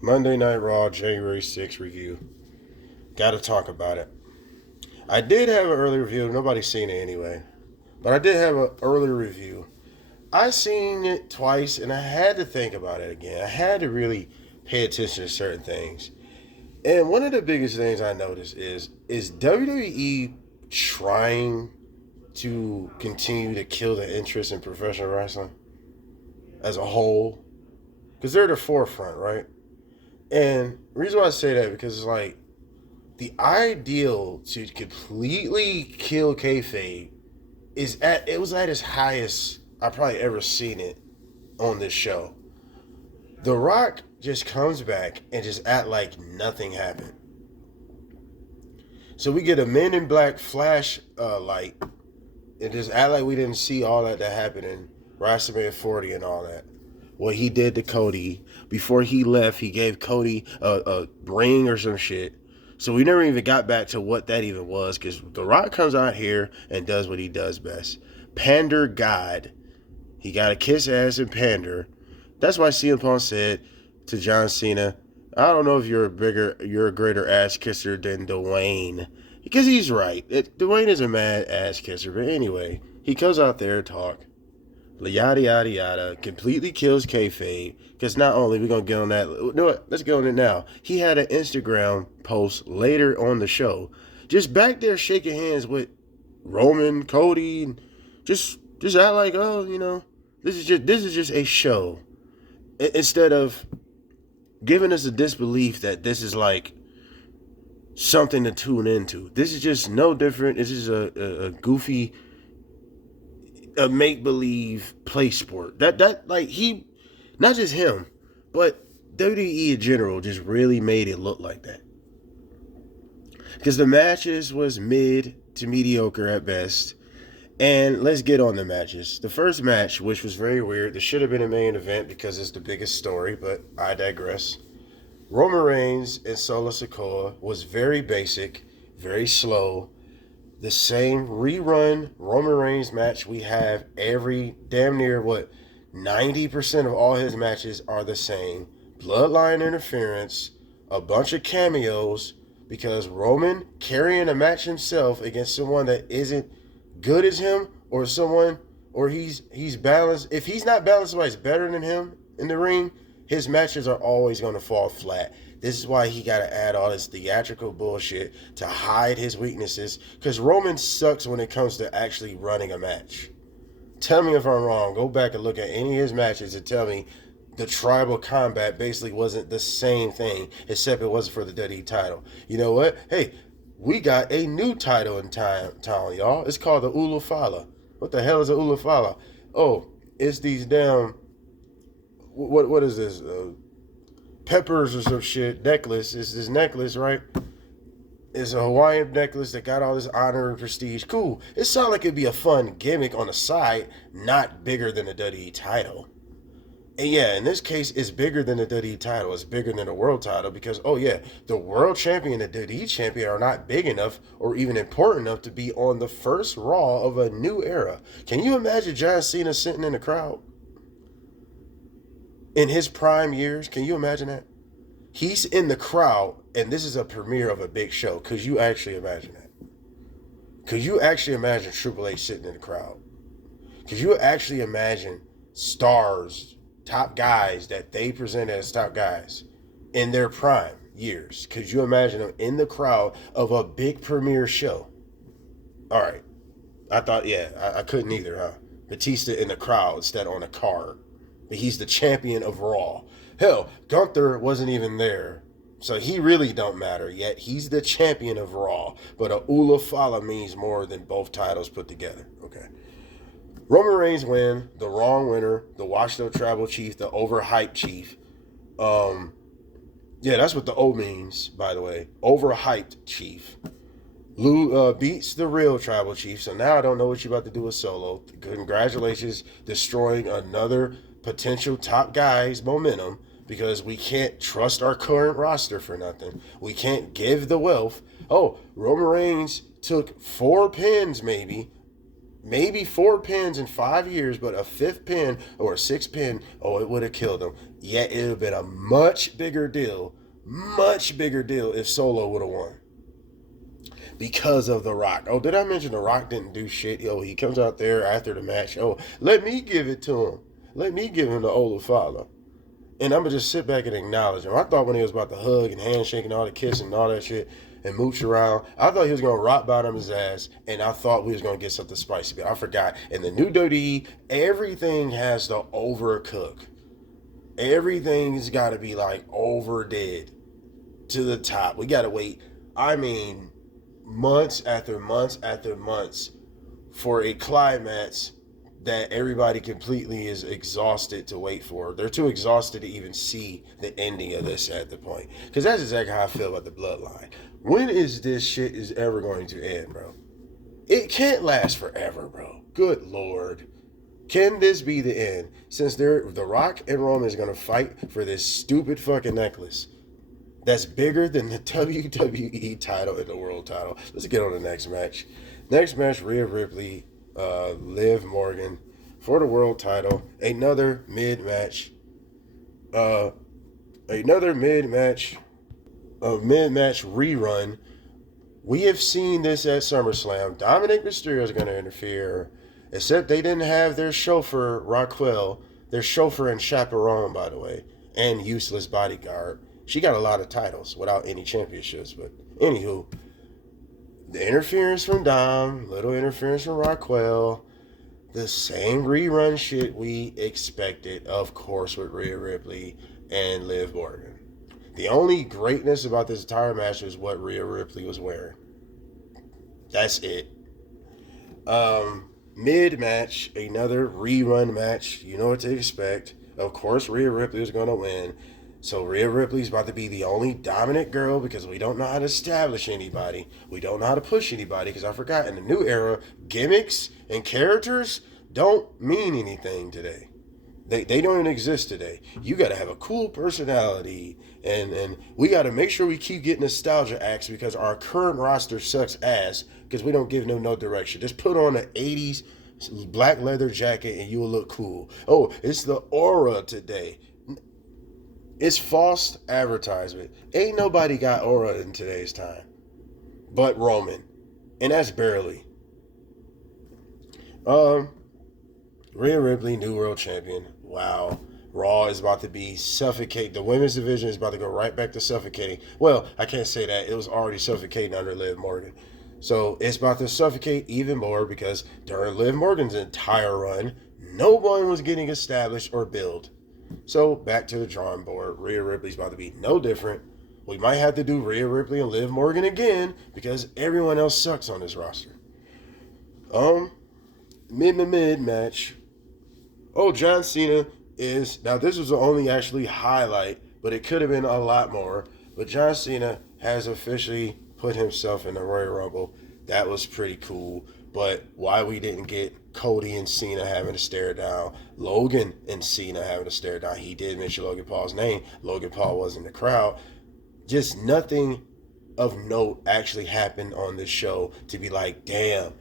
Monday Night Raw, January 6th review. Gotta talk about it. I did have an early review. Nobody's seen it anyway. But I did have an early review. I seen it twice and I had to think about it again. I had to really pay attention to certain things. And one of the biggest things I noticed is WWE trying to continue to kill the interest in professional wrestling as a whole? Because they're the forefront, right? And the reason why I say that because it's like the ideal to completely kill kayfabe it was at its highest I probably ever seen it on this show. The Rock just comes back and just act like nothing happened. So we get a Men in Black flash light and just act like we didn't see all that happened in WrestleMania 40 and all that. What he did to Cody before he left, he gave Cody a ring or some shit. So we never even got back to what that even was because The Rock comes out here and does what he does best. Pander God. He got to kiss ass and pander. That's why CM Punk said to John Cena, I don't know if you're a greater ass kisser than Dwayne. Because he's right. Dwayne is a mad ass kisser. But anyway, he comes out there to talk. Yada yada yada, completely kills kayfabe. Because not only we're gonna get on that, you know what? Let's get on it now. He had an Instagram post later on the show, just back there shaking hands with Roman, Cody, and just act like, oh, this is just a show. Instead of giving us a disbelief that this is like something to tune into. This is just no different. This is a goofy a make believe play sport. That like he, not just him, but WWE in general just really made it look like that. Because the matches was mid to mediocre at best. And let's get on the matches. The first match, which was very weird, this should have been a main event because it's the biggest story, but I digress. Roman Reigns and Solo Sikoa was very basic, very slow. The same rerun Roman Reigns match we have every damn near 90% of all his matches are the same. Bloodline interference, a bunch of cameos because Roman carrying a match himself against someone that isn't good as him or someone or he's balanced. If he's not balanced, somebody's better than him in the ring, his matches are always going to fall flat. This is why he got to add all this theatrical bullshit to hide his weaknesses. Because Roman sucks when it comes to actually running a match. Tell me if I'm wrong. Go back and look at any of his matches and tell me the tribal combat basically wasn't the same thing, except it wasn't for the WWE title. You know what? Hey, we got a new title in town, y'all. It's called the Ulufala. What the hell is a Ulufala? Oh, it's these damn... What is this? Peppers or some shit necklace. It's this necklace, right? It's a Hawaiian necklace that got all this honor and prestige. Cool. It sounds like it'd be a fun gimmick on the side, not bigger than the WWE title. And yeah, in this case, it's bigger than the WWE title. It's bigger than the world title because, oh yeah, the world champion and the WWE champion are not big enough or even important enough to be on the first Raw of a new era. Can you imagine John Cena sitting in the crowd? In his prime years, can you imagine that? He's in the crowd, and this is a premiere of a big show. Could you actually imagine that? Could you actually imagine Triple H sitting in the crowd? Could you actually imagine stars, top guys that they present as top guys in their prime years? Could you imagine them in the crowd of a big premiere show? All right. I thought, yeah, I couldn't either, huh? Batista in the crowd instead on a card. But he's the champion of Raw. Hell, Gunther wasn't even there. So he really don't matter, yet he's the champion of Raw. But a Ulufala means more than both titles put together. Okay. Roman Reigns win, the wrong winner, the washed up tribal chief, the overhyped chief. Yeah, that's what the O means, by the way. Overhyped chief. Lou beats the real tribal chief, so now I don't know what you're about to do with Solo. Congratulations, destroying another potential top guy's momentum because we can't trust our current roster for nothing. We can't give the wealth. Oh, Roman Reigns took 4 pins, maybe maybe 4 pins in 5 years, but a fifth pin or a sixth pin, oh, it would have killed him. Yet it would have been a much bigger deal if Solo would have won because of The Rock. Oh, did I mention The Rock didn't do shit? Yo, he comes out there after the match. Oh, let me give it to him. Let me give him the Olafala. And I'm going to just sit back and acknowledge him. I thought when he was about to hug and handshake and all the kissing and all that shit and mooch around, I thought he was going to rock bottom his ass, and I thought we was going to get something spicy. But I forgot. In the new WWE, everything has to overcook. Everything's got to be like overdid to the top. We got to wait. I mean, months after months after months for a climax that everybody completely is exhausted to wait for. They're too exhausted to even see the ending of this at the point. Because that's exactly how I feel about the bloodline. When is this shit is ever going to end, bro? It can't last forever, bro. Good Lord. Can this be the end? Since The Rock and Roman is going to fight for this stupid fucking necklace that's bigger than the WWE title and the world title. Let's get on the next match. Next match, Rhea Ripley, Liv Morgan for the world title. Another mid-match rerun. We have seen this at SummerSlam. Dominic Mysterio is going to interfere, except they didn't have their chauffeur, Raquel, their chauffeur and chaperone, by the way, and useless bodyguard. She got a lot of titles without any championships, but anywho, the interference from Dom, little interference from Raquel, the same rerun shit we expected, of course, with Rhea Ripley and Liv Morgan. The only greatness about this entire match is what Rhea Ripley was wearing. That's it. Mid-match, another rerun match. You know what to expect. Of course, Rhea Ripley is going to win. So Rhea Ripley's about to be the only dominant girl because we don't know how to establish anybody. We don't know how to push anybody because I forgot in the new era, gimmicks and characters don't mean anything today. They don't even exist today. You got to have a cool personality, and we got to make sure we keep getting nostalgia acts because our current roster sucks ass because we don't give no direction. Just put on an 80s black leather jacket and you will look cool. Oh, it's the aura today. It's false advertisement. Ain't nobody got aura in today's time but Roman, and that's barely. Rhea Ripley, new world champion. Wow. Raw is about to be suffocate. The women's division is about to go right back to suffocating. Well, I can't say that. It was already suffocating under Liv Morgan. So it's about to suffocate even more because during Liv Morgan's entire run, no one was getting established or built. So back to the drawing board. Rhea Ripley's about to be no different. We might have to do Rhea Ripley and Liv Morgan again because everyone else sucks on this roster. Mid match. Oh, John Cena is now. This was the only actually highlight, but it could have been a lot more. But John Cena has officially put himself in the Royal Rumble. That was pretty cool. But why we didn't get Cody and Cena having to stare down, Logan and Cena having to stare down. He did mention Logan Paul's name. Logan Paul was in the crowd. Just nothing of note actually happened on this show to be like, damn,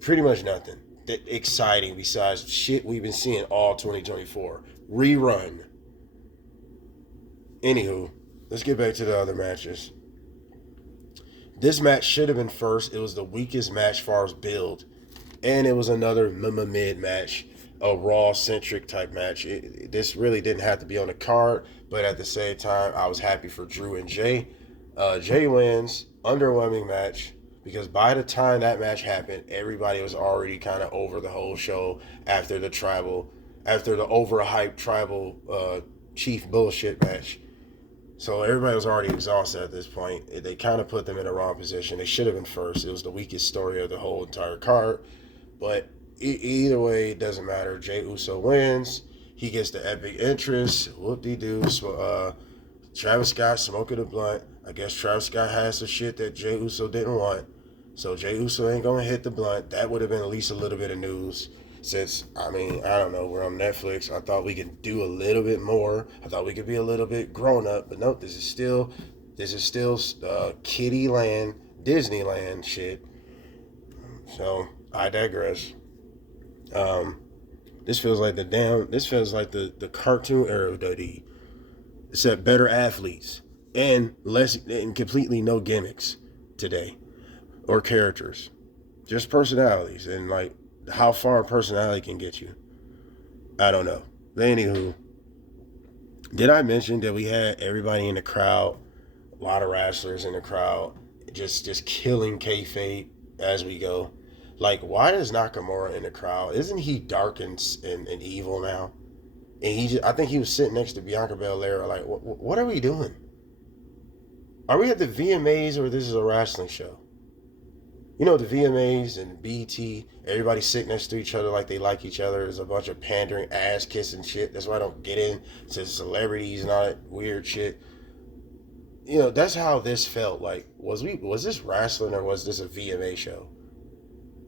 pretty much nothing that exciting besides shit we've been seeing all 2024. Rerun. Anywho, let's get back to the other matches. This match should have been first. It was the weakest match as far as build. And it was another mid match, a Raw-centric type match. This really didn't have to be on the card, but at the same time, I was happy for Drew and Jay. Jay wins, underwhelming match, because by the time that match happened, everybody was already kind of over the whole show after the overhyped tribal chief bullshit match. So everybody was already exhausted at this point. They kind of put them in the wrong position. They should have been first. It was the weakest story of the whole entire card. But either way, it doesn't matter. Jey Uso wins. He gets the epic entrance. Whoop-de-doo. Travis Scott smoking a blunt. I guess Travis Scott has the shit that Jey Uso didn't want. So Jey Uso ain't going to hit the blunt. That would have been at least a little bit of news. Since, I don't know, we're on Netflix. I thought we could do a little bit more. I thought we could be a little bit grown up. But nope, this is still kiddie land, Disneyland shit. So I digress. Um, this feels like the cartoon era of WWE. Except better athletes and less and completely no gimmicks today or characters, just personalities and like how far personality can get you. I don't know. But anywho, did I mention that we had everybody in the crowd, a lot of wrestlers in the crowd, just killing kayfabe as we go? Like, why is Nakamura in the crowd? Isn't he dark and evil now? And I think he was sitting next to Bianca Belair. Like, what are we doing? Are we at the VMAs or this is a wrestling show? You know, the VMAs and BT, everybody sitting next to each other like they like each other. There's a bunch of pandering, ass kissing shit. That's why I don't get into celebrities and all that weird shit. You know, that's how this felt. Like, was this wrestling or was this a VMA show?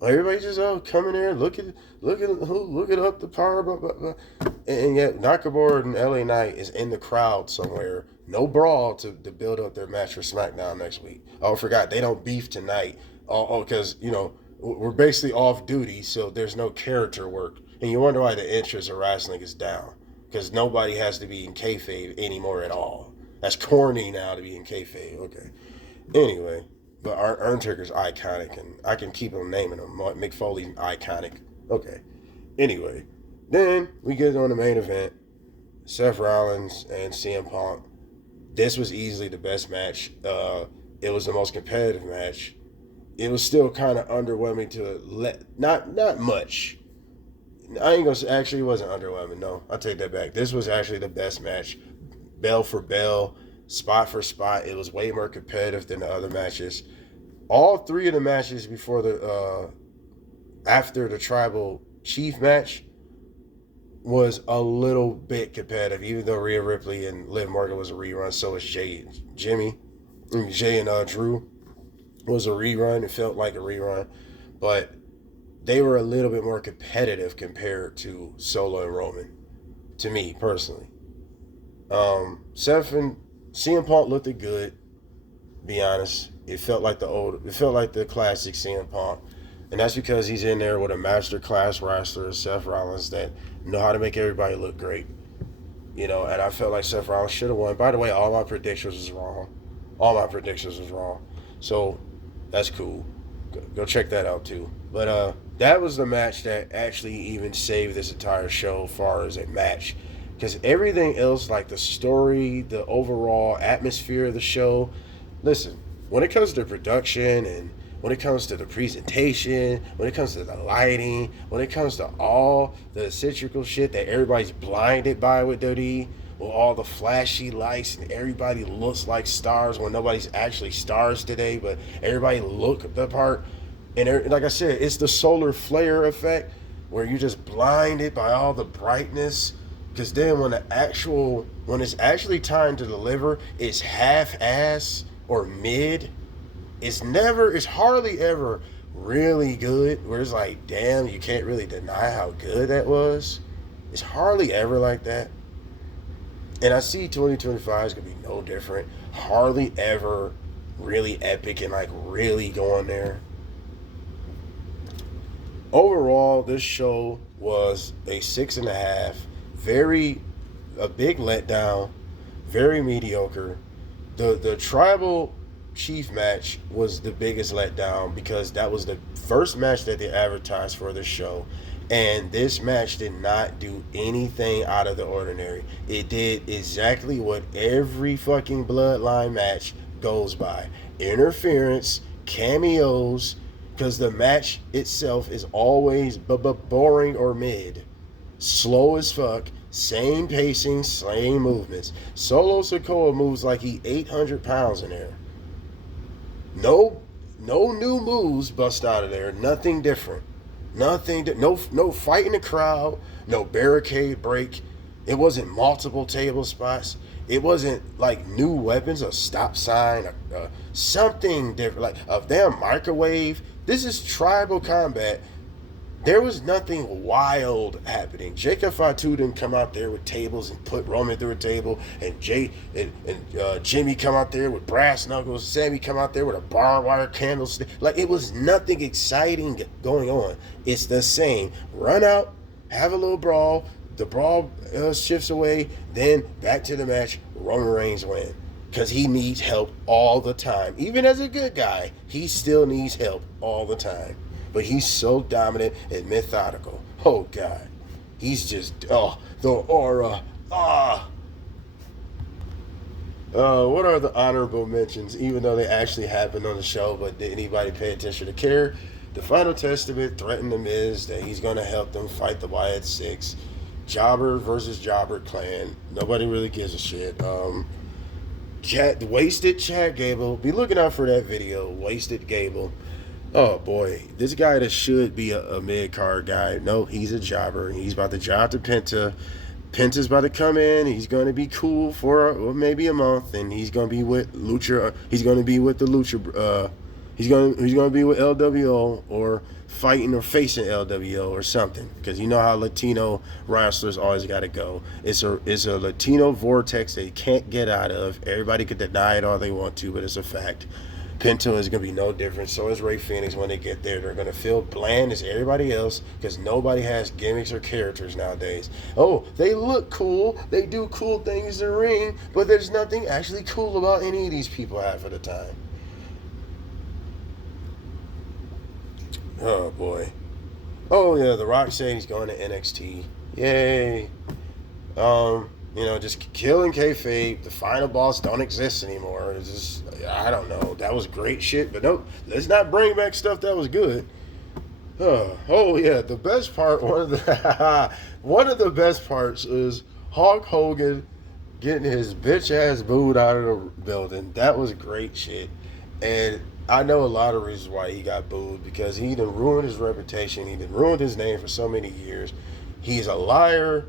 Like, everybody just coming there, looking up the power, blah, blah, blah. And yet Nakamura and LA Knight is in the crowd somewhere. No brawl to build up their match for SmackDown next week. Oh, I forgot, they don't beef tonight. Because, you know, we're basically off duty, so there's no character work. And you wonder why the interest of wrestling is down. Because nobody has to be in kayfabe anymore at all. That's corny now to be in kayfabe. Okay. Anyway, but our Undertaker's iconic, and I can keep on naming him. Mick Foley's iconic. Okay. Anyway, then we get on the main event. Seth Rollins and CM Punk. This was easily the best match. It was the most competitive match. It was still kind of underwhelming not much. I ain't gonna say, actually it wasn't underwhelming. No, I'll take that back. This was actually the best match, bell for bell, spot for spot. It was way more competitive than the other matches. All three of the matches before after the Tribal Chief match was a little bit competitive, even though Rhea Ripley and Liv Morgan was a rerun. So was Jay and Drew was a rerun. It felt like a rerun, but they were a little bit more competitive compared to Solo and Roman, to me personally. Seth and CM Punk looked good. Be honest, it felt like the classic CM Punk, and that's because he's in there with a master class wrestler, Seth Rollins, that know how to make everybody look great. You know, and I felt like Seth Rollins should have won. By the way, all my predictions was wrong. So that's cool. Go check that out too. But that was the match that actually even saved this entire show as far as a match. Because everything else, like the story, the overall atmosphere of the show, listen, when it comes to production and when it comes to the presentation, when it comes to the lighting, when it comes to all the cyclical shit that everybody's blinded by with WWE, with all the flashy lights and everybody looks like stars when nobody's actually stars today, but everybody look the part. And like I said, it's the solar flare effect where you're just blinded by all the brightness. Because then when it's actually time to deliver, it's half-ass or mid. It's hardly ever really good, where it's like, damn, you can't really deny how good that was. It's hardly ever like that. And I see 2025 is going to be no different. Hardly ever really epic and like really going there. Overall, this show was a 6.5. A big letdown. Very mediocre. The Tribal Chief match was the biggest letdown because that was the first match that they advertised for the show. And this match did not do anything out of the ordinary. It did exactly what every fucking Bloodline match goes by. Interference, cameos, because the match itself is always boring or mid. Slow as fuck, same pacing, same movements. Solo Sikoa moves like he 800 pounds in there. No new moves bust out of there. Nothing different. No fight in the crowd. No barricade break. It wasn't multiple table spots. It wasn't like new weapons, a stop sign, something different, like a damn microwave. This is tribal combat There was nothing wild happening. Jacob Fatu didn't come out there with tables and put Roman through a table, and Jimmy come out there with brass knuckles. Sammy come out there with a barbed wire candlestick. Like, it was nothing exciting going on. It's the same. Run out, have a little brawl. The brawl shifts away. Then back to the match. Roman Reigns win because he needs help all the time. Even as a good guy, he still needs help all the time. But he's so dominant and methodical. Oh, God. He's just, the aura. What are the honorable mentions, even though they actually happened on the show, but did anybody pay attention to care? The Final Testament threatened the Miz that he's going to help them fight the Wyatt Six. Jobber versus Jobber Clan. Nobody really gives a shit. Wasted Chad Gable. Be looking out for that video. Wasted Gable. Oh boy, this guy that should be a mid card guy. No, he's a jobber. He's about to job to Penta. Penta's about to come in. He's going to be cool for maybe a month, and he's going to be with Lucha. He's going to be with the Lucha. He's going to be with LWO or fighting or facing LWO or something. Because you know how Latino wrestlers always got to go. It's a Latino vortex they can't get out of. Everybody could deny it all they want to, but it's a fact. Penta is going to be no different. So is Ray Phoenix when they get there. They're going to feel bland as everybody else because nobody has gimmicks or characters nowadays. Oh, they look cool. They do cool things in the ring, but there's nothing actually cool about any of these people half of the time. Oh, boy. Oh, yeah, The Rock saying he's going to NXT. Yay. Just killing kayfabe. The final boss don't exist anymore. It's just, I don't know. That was great shit, but nope. Let's not bring back stuff that was good. Oh yeah, the best part. One of the best parts is Hulk Hogan getting his bitch ass booed out of the building. That was great shit, and I know a lot of reasons why he got booed because he done ruined his reputation. He done ruined his name for so many years. He's a liar.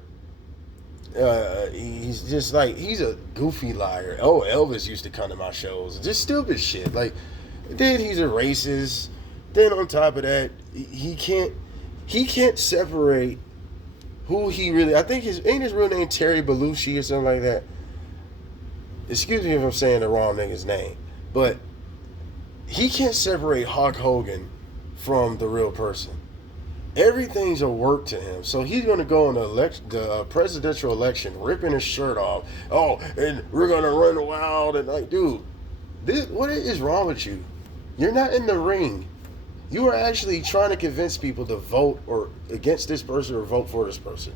He's just like, he's a goofy liar. Oh, Elvis used to come to my shows. Just stupid shit. Like, then he's a racist. Then on top of that, he can't separate who he really. I think his real name Terry Belushi or something like that. Excuse me if I'm saying the wrong nigga's name, but he can't separate Hulk Hogan from the real person. Everything's a work to him. So he's going to go in the presidential election ripping his shirt off. Oh, and we're going to run wild. And like, dude, what is wrong with you? You're not in the ring. You are actually trying to convince people to vote or against this person or vote for this person.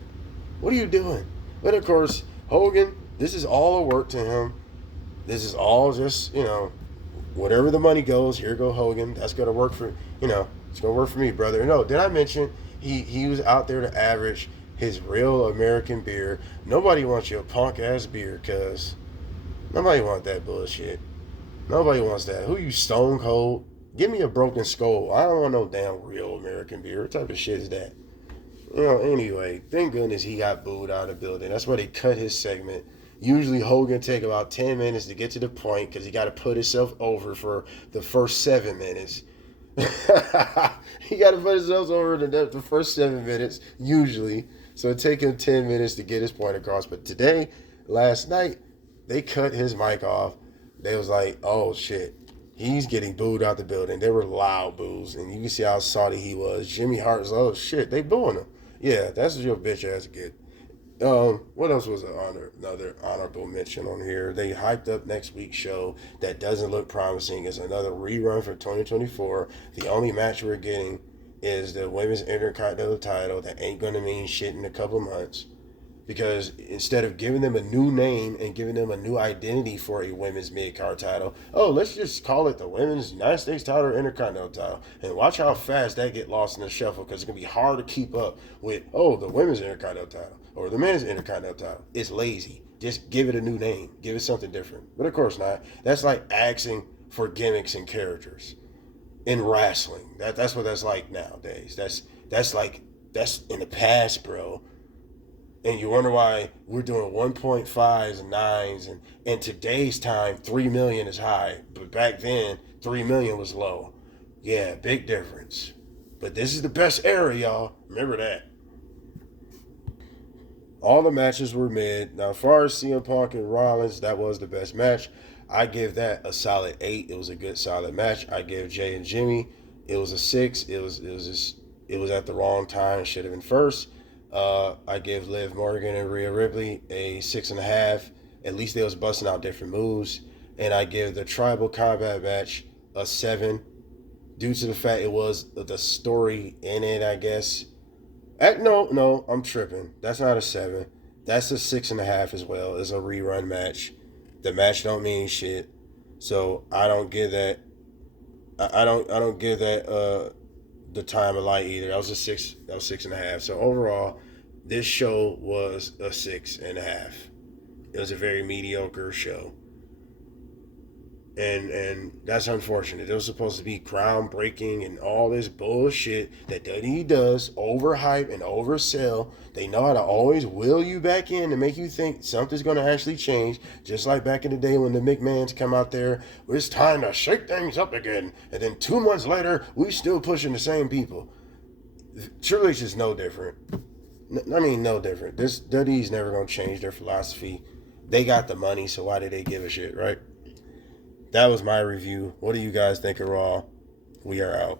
What are you doing? But of course, Hogan, this is all a work to him. This is all just, whatever the money goes, here go Hogan. That's going to work for, it's going to work for me, brother. No, did I mention he was out there to average his real American beer? Nobody wants your punk-ass beer, cuz. Nobody wants that bullshit. Nobody wants that. Who you, Stone Cold? Give me a broken skull. I don't want no damn real American beer. What type of shit is that? Anyway, thank goodness he got booed out of the building. That's why they cut his segment. Usually Hogan take about 10 minutes to get to the point because he got to put himself over for the first 7 minutes. He got to put himself over the first 7 minutes, usually. So it take him 10 minutes to get his point across. But last night, they cut his mic off. They was like, oh, shit. He's getting booed out the building. They were loud boos. And you can see how salty he was. Jimmy Hart was, oh, shit, they booing him. Yeah, that's what your bitch ass get. What else was another honorable mention on here? They hyped up next week's show that doesn't look promising. It's another rerun for 2024. The only match we're getting is the Women's Intercontinental title that ain't going to mean shit in a couple months. Because instead of giving them a new name and giving them a new identity for a women's mid-card title, let's just call it the Women's United States title or Intercontinental title. And watch how fast that get lost in the shuffle because it's going to be hard to keep up with, the Women's Intercontinental title or the Men's Intercontinental title. It's lazy. Just give it a new name. Give it something different. But of course not. That's like asking for gimmicks and characters in wrestling. That's what that's like nowadays. That's in the past, bro. And you wonder why we're doing 1.5s and 9s. And in today's time, 3 million is high. But back then, 3 million was low. Yeah, big difference. But this is the best era, y'all. Remember that. All the matches were mid. Now, as far as CM Punk and Rollins, that was the best match. I give that a solid 8. It was a good, solid match. I give Jay and Jimmy, it was a 6. It was at the wrong time. It should have been first. I give Liv Morgan and Rhea Ripley a 6.5. At least they was busting out different moves. And I give the Tribal Combat match a 7 due to the fact it was the story in it, I guess. No, I'm tripping. That's not a 7. That's a 6.5 as well. It's a rerun match. The match don't mean shit, so I don't give that. I don't give that the time of light either. That was a 6. That was 6.5. So overall, this show was a 6.5. It was a very mediocre show. And that's unfortunate. It was supposed to be groundbreaking and all this bullshit that WWE does, overhype and oversell. They know how to always will you back in to make you think something's going to actually change, just like back in the day when the McMahons come out there, it's time to shake things up again, and then 2 months later, we still pushing the same people. Triple H is no different. No different. This WWE's never going to change their philosophy. They got the money, so why do they give a shit, right? That was my review. What do you guys think of Raw? We are out.